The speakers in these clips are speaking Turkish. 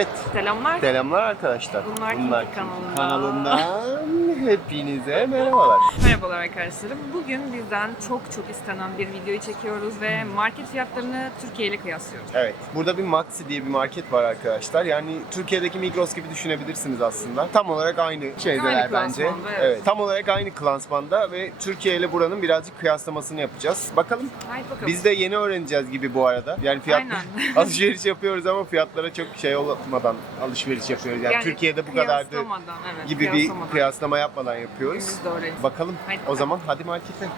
Evet. Selamlar. Selamlar arkadaşlar. Bunlar Kimlik kanalından. kanalından hepinize merhabalar. Merhabalar arkadaşlarım. Bugün bizden çok çok istenen bir videoyu çekiyoruz ve market fiyatlarını Türkiye ile kıyaslıyoruz. Evet. Burada bir Maxi diye bir market var arkadaşlar. Yani Türkiye'deki Migros gibi düşünebilirsiniz aslında. Tam olarak aynı şeydeler Aynı bence. klasmanda, evet. Tam olarak aynı klansmanda ve Türkiye ile buranın birazcık kıyaslamasını yapacağız. Bakalım. Haydi bakalım. Biz de yeni öğreneceğiz gibi bu arada. Yani fiyat Aynen. alışveriş yapıyoruz ama fiyatlara çok şey olmadan alışveriş yapıyoruz. Yani, Türkiye'de bu kadardı kıyaslamadan, evet, gibi bir kıyaslamadan. kıyaslama yapmadan yapıyoruz. Biz de öyleyiz. Bakalım. Haydi O bakalım. zaman hadi markete.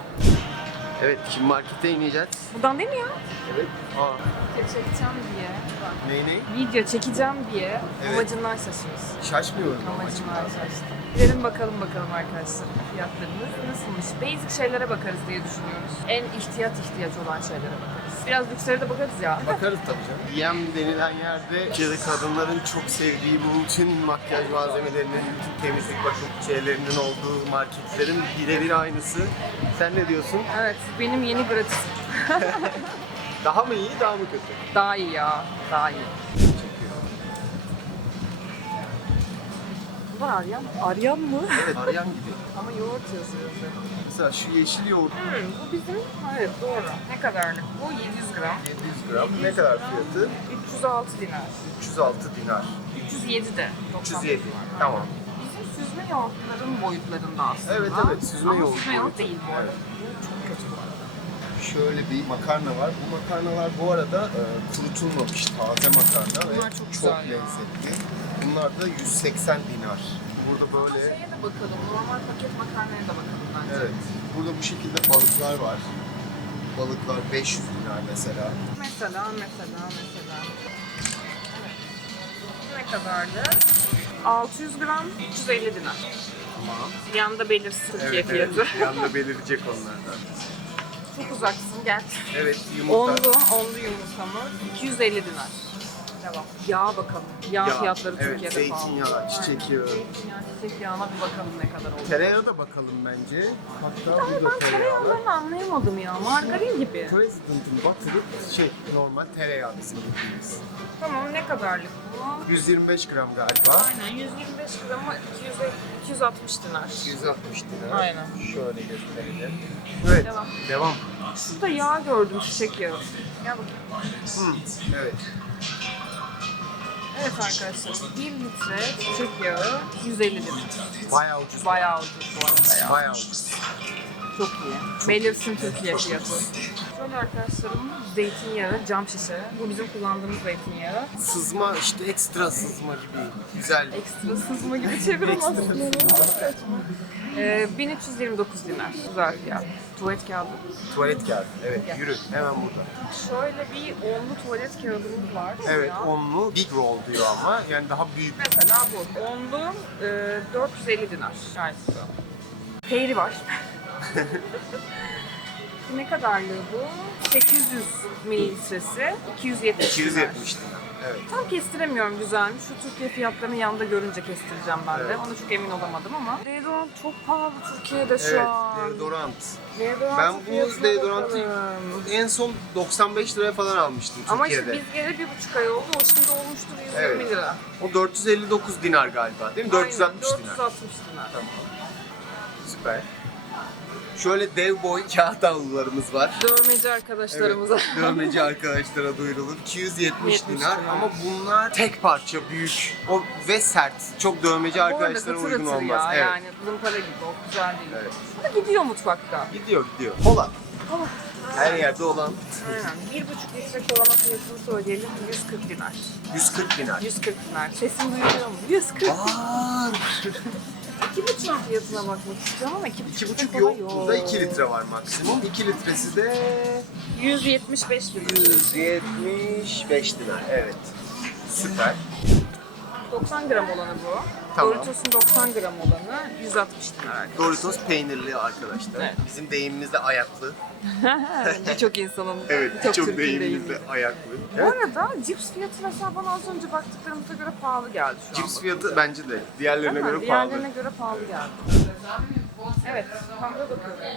Evet, şimdi markete ineceğiz. Buradan değil mi ya? Evet. Aa, Video çekeceğim diye. Bak. ney ney? Video çekeceğim diye Evet. amacından şaşırız. Şaşmıyorum. Amacından şaştım. Gidelim bakalım bakalım arkadaşlar fiyatlarımız nasılmış. Basic şeylere bakarız diye düşünüyoruz. En ihtiyat ihtiyaç olan şeylere bakarız. Biraz lükslere de bakarız ya. Bakarız tabii canım. Yem denilen yerde Türkiye'de kadınların çok sevdiği bu bütün makyaj malzemelerinin, bütün temizlik bakım şeylerinin olduğu marketlerin birebir aynısı. Sen ne diyorsun? Evet benim yeni gratisim. Daha mı iyi, daha mı kötü? Daha iyi ya. Daha iyi. Var Aryan. Aryan mı? Evet, arayan gibi. Ama yoğurt yazıyor üzerinde. Mesela şu yeşil yoğurt Hmm, bu bizim, evet doğru. Ne kadarlık? Bu 700 gram. 700 gram. Ne kadar fiyatı? 306 dinar. 306 dinar. 307 de. 307. Tamam. Bizim süzme yoğurtların boyutlarında aslında. Evet, evet, süzme Ama yoğurt süzme yoğurt boyutu. değil bu arada. Bu çok kötü bu arada. Şöyle bir makarna var. Bu makarnalar bu arada e, kurutulmamış taze makarna ve Bunlar çok çok güzel ya. lezzetli. Bunlar da 180 dinar. Burada böyle Şeye de bakalım, normal paket makarnaya da bakalım bence. evet. Burada bu şekilde balıklar var. Balıklar 500 dinar mesela. Mesela, mesela, mesela. Evet. Ne kadardı? 600 gram, 350 dinar. Tamam. Yanda belirsin Evet, fiyatı. evet. Yanında belirecek onlardan. Çok uzaksın, gel. Evet yumurta. Onlu, onlu yumurtamız 250 dinar. Devam. Yağ bakalım. Yağ, Yağ, fiyatları evet, Türkiye'de pahalı. zeytinyağı, çiçek yağı. Zeytinyağı, çiçek yağına bir bakalım ne kadar oldu. Tereyağı da bakalım bence. Hatta Ay burada ben tereyağı tereyağlarını anlayamadım ya. Margarin gibi. President'ın batırıp şey normal tereyağı bizim bildiğimiz. Tamam ne kadarlık bu? 125 gram galiba. Aynen 125 gramı 200, 260 dinar. 160 dinar. Aynen. Şöyle gösterelim. Evet. Devam. Devam. Şurada yağ gördüm çiçek yağı. Gel bakayım. Hı, evet. Evet arkadaşlar 1 litre çiçek yağı 150 dinar. Bayağı ucuz. Bayağı ucuz bu arada ya. Bayağı ucuz. Çok iyi. Belirsin Türkiye fiyatı. Şöyle arkadaşlarım zeytinyağı, cam şişe. Bu bizim kullandığımız zeytinyağı. Sızma işte ekstra sızma gibi. Güzel. Ekstra sızma gibi çeviremezsin. Ee, 1329 dinar. Güzel fiyat. Tuvalet kağıdı. Tuvalet kağıdı. Evet yürü. Hemen burada. Şöyle bir onlu tuvalet kağıdımız var. Evet Ya. onlu big roll diyor ama yani daha büyük. Mesela bu. Onlu e, 450 dinar. Gayet güzel. Peyri var. ne kadarlığı bu? 800 mililitresi. 270 dinar. 270 dinar. Evet. Tam kestiremiyorum güzelmiş. Şu Türkiye fiyatlarını yanında görünce kestireceğim ben de. Evet. Ona çok emin olamadım ama. Deodorant çok pahalı Türkiye'de şu Evet, an. deodorant. Deodorantın Ben bu deodorantı en son 95 liraya falan almıştım Ama işte Türkiye'de. biz geri bir buçuk ay oldu. O şimdi olmuştur 120 Evet. lira. O 459 dinar galiba değil mi? 460 Aynen, dinar. 460 dinar. Tamam. Süper. Şöyle dev boy kağıt havlularımız var. Dövmeci arkadaşlarımıza. Evet, dövmeci arkadaşlara duyurulur. 270 70 dinar ama bunlar tek parça büyük o ve sert. Çok dövmeci Bu arada arkadaşlara kıtır uygun kıtır olmaz. Ya, evet. Yani zımpara gibi o güzel değil. Evet. Ama gidiyor mutfakta. Gidiyor gidiyor. Kola. Ama Her yerde olan Aynen. Bir buçuk litre kolama fiyatını söyleyelim. 140 dinar. 140 dinar. 140 dinar. Sesim duyuluyor mu? 140. Var. İki buçuk fiyatına bakmak istiyorum ama iki buçuk 2,5 kola yok. Burada 2 litre var maksimum. 2 litresi de 175 lira. 175 dinar. Evet. Süper. 90 gram olanı bu. Tamam. Doritos'un 90 gram olanı 160 dinar. arkadaşlar. Doritos peynirli arkadaşlar. Evet. Bizim deyimimizde ayaklı. Birçok insanın, Evet, birçok çok Türk'ün deyimimizde deyimi. ayaklı. Bu arada cips fiyatı mesela bana az önce baktıklarımıza göre pahalı geldi şu an. Cips fiyatı bence de diğerlerine Değil mi? göre pahalı. Diğerlerine göre pahalı geldi. Evet.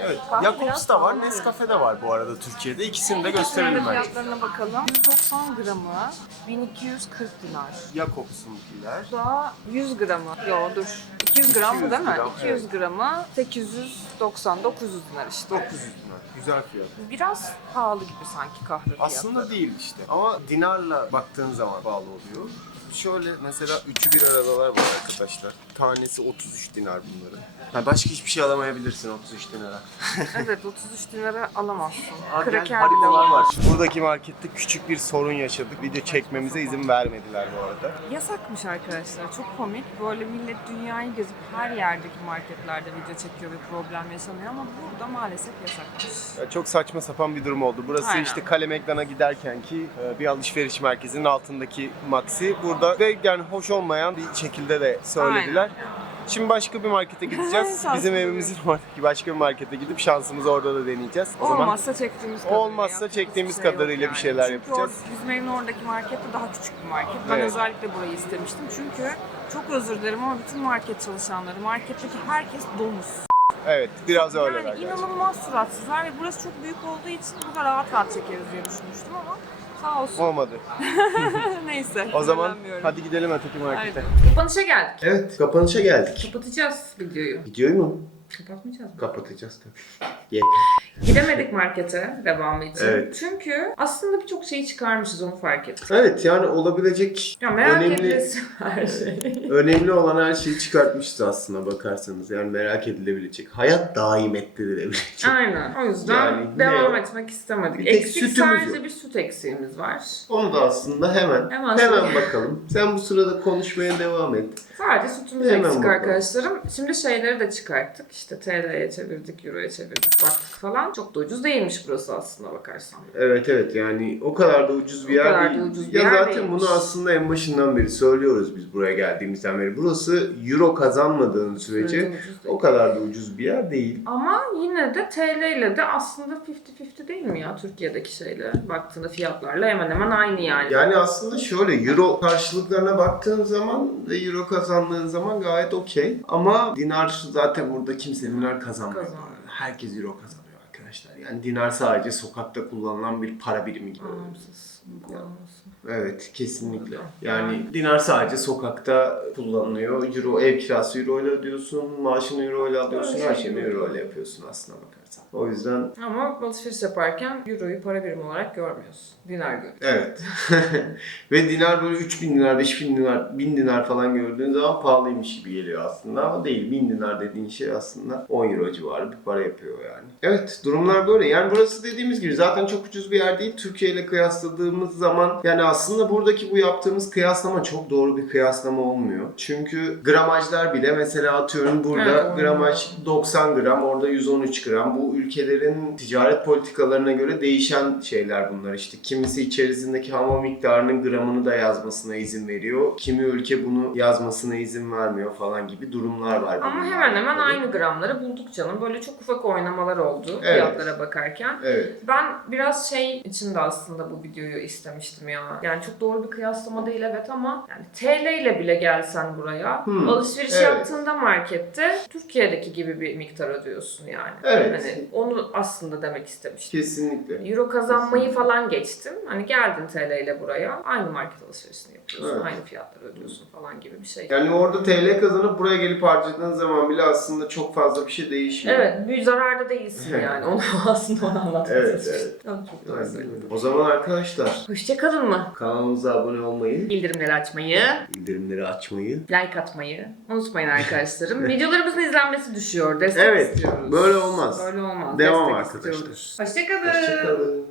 Evet. Biraz da var. Nescafe de var bu arada Türkiye'de. İkisini de gösterelim de ben. fiyatlarına bakalım. 190 gramı 1240 dinar. Jacobs'unkiler. Bu da 100 gramı. Yo dur. 200 gram bu 200 değil mi? gram, 200 gramı 890 900 dinar işte. 900 dinar. Güzel fiyat. Biraz pahalı gibi sanki kahve fiyatı. Aslında değil işte. Ama dinarla baktığın zaman pahalı oluyor. Şöyle mesela üçü bir aradalar var arkadaşlar. Tanesi 33 dinar bunların. Ha, başka hiçbir şey alamayabilirsin 33 dinara. Evet 33 dinara alamazsın. Gel, Kraker bile haribolar var. var. Buradaki markette küçük bir sorun yaşadık. Video çekmemize izin vermediler bu arada. Yasakmış arkadaşlar. Çok komik. Böyle millet dünyayı gezip her yerdeki marketlerde video çekiyor ve problem yaşanıyor ama burada maalesef yasakmış. Ya çok saçma sapan bir durum oldu. Burası Aynen. işte Kale Meydan'a giderken ki e, bir alışveriş merkezinin altındaki Maxi. Burada ve yani hoş olmayan bir şekilde de söylediler. Şimdi başka bir markete gideceğiz. Bizim evimizin oradaki başka bir markete gidip şansımızı orada da deneyeceğiz. O zaman Olmazsa çektiğimiz kadarıyla. Olmazsa çektiğimiz şey kadarıyla bir şeyler Çünkü yapacağız. o- bizim evin oradaki market de daha küçük bir market. Ben Evet. özellikle burayı istemiştim. Çünkü çok özür dilerim ama bütün market çalışanları, marketteki herkes domuz. evet biraz öyle. Yani inanılmaz suratsızlar ve burası çok büyük olduğu için burada rahat rahat çekeriz diye düşünmüştüm ama sağ olsun. Olmadı. Neyse. O zaman hadi gidelim öteki markete. Haydi. Kapanışa geldik. Evet kapanışa geldik. Kapatacağız videoyu. Videoyu mu? Kapatmayacağız mı? Kapatacağız tabii. Gidemedik markete devamı için. Evet. Çünkü aslında birçok şeyi çıkarmışız onu fark ettim. Evet yani olabilecek Ya merak önemli her şey. önemli olan her şeyi çıkartmışız aslında bakarsanız. Yani merak edilebilecek. Hayat daim ettirilebilecek. Aynen. O yüzden Yani ne devam o? etmek istemedik. Bir Eksik sütümüz sadece yok. bir süt eksiğimiz var. Onu da aslında hemen Hemen hemen, bakalım. Sen bu sırada konuşmaya devam et. Sadece sütümüz Hemen eksik bakalım. arkadaşlarım. Şimdi şeyleri de çıkarttık. İşte TL'ye çevirdik, Euro'ya çevirdik, baktık falan. Çok da ucuz değilmiş burası aslında bakarsan. Evet evet yani o kadar da ucuz bir O yer değil. ucuz bir ya yer zaten değilmiş. bunu aslında en başından beri söylüyoruz biz buraya geldiğimizden beri. Burası euro kazanmadığın sürece o kadar da ucuz bir yer değil. Ama yine de TL ile de aslında 50-50 değil mi ya Türkiye'deki şeyle? Baktığında fiyatlarla hemen hemen aynı yani. Yani aslında şöyle euro karşılıklarına baktığın zaman ve euro kazandığın zaman gayet okey. Ama dinar zaten burada kimse dinar kazanmıyor. Kazanmıyor. Herkes euro kazanıyor arkadaşlar. Yani dinar sadece sokakta kullanılan bir para birimi gibi. Anlamsız. Kullanılmasın. Evet kesinlikle. Yani dinar sadece sokakta kullanılıyor. Euro ev kirası euro ile ödüyorsun, maaşını euro ile alıyorsun, her şeyini euro ile yapıyorsun aslına bakarsan. O yüzden Ama alışveriş yaparken Euro'yu para birimi olarak görmüyorsun. Dinar görüyorsun. evet. Ve dinar böyle 3000 dinar, 5000 dinar, 1000 dinar falan gördüğün zaman pahalıymış gibi geliyor aslında ama değil. 1000 dinar dediğin şey aslında 10 euro civarı bir para yapıyor yani. Evet durumlar böyle. Yani burası dediğimiz gibi zaten çok ucuz bir yer değil. Türkiye ile kıyasladığımız zaman yani aslında buradaki bu yaptığımız kıyaslama çok doğru bir kıyaslama olmuyor. Çünkü gramajlar bile mesela atıyorum burada Evet, gramaj 90 gram, orada 113 gram. Bu ülkelerin ticaret politikalarına göre değişen şeyler bunlar işte. Kimisi içerisindeki hama miktarının gramını da yazmasına izin veriyor. Kimi ülke bunu yazmasına izin vermiyor falan gibi durumlar var. Ama hemen hemen alakalı. aynı gramları bulduk canım. Böyle çok ufak oynamalar oldu Evet. fiyatlara bakarken. Evet. Ben biraz şey için de aslında bu videoyu istemiştim ya. Yani çok doğru bir kıyaslama değil evet ama yani TL ile bile gelsen buraya Hmm, alışveriş evet. yaptığında markette Türkiye'deki gibi bir miktar ödüyorsun yani. Evet. Hani onu aslında demek istemiştim. Kesinlikle. Euro kazanmayı Kesinlikle. falan geçtim. Hani geldin TL ile buraya aynı market alışverişini yapıyorsun. Evet. Aynı fiyatları ödüyorsun falan gibi bir şey. Yani orada TL kazanıp buraya gelip harcadığın zaman bile aslında çok fazla bir şey değişmiyor. Evet, bir zararda değilsin yani. Onu aslında onu anlatmak Evet, evet. Çok doğru. O zaman arkadaşlar Hoşçakalın mı? kanalımıza abone olmayı, Bildirimleri açmayı, bildirimleri açmayı. like atmayı unutmayın arkadaşlarım. Videolarımızın izlenmesi düşüyor. Destek Evet, istiyoruz. böyle olmaz. Böyle olmaz. Devam Destek arkadaşlar. istiyoruz. Hoşçakalın. Hoşçakalın.